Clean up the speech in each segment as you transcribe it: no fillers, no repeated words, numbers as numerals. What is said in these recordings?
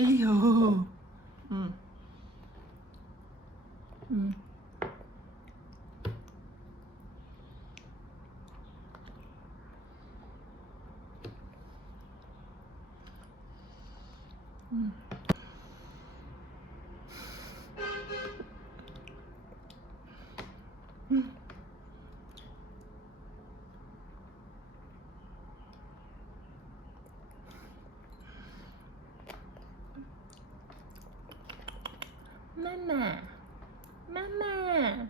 Ew. Mm. Mm. Mm. Mm. Mama, Mama,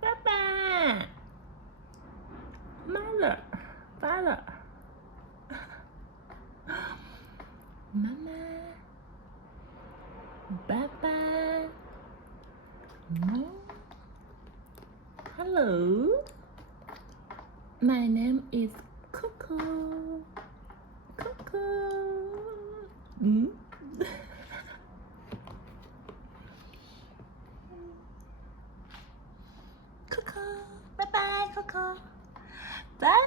Papa, Mother, Father, Mama, Papa, no. Hello, my name is Coco. Coco. Mm? Coco. Bye bye, Coco. Bye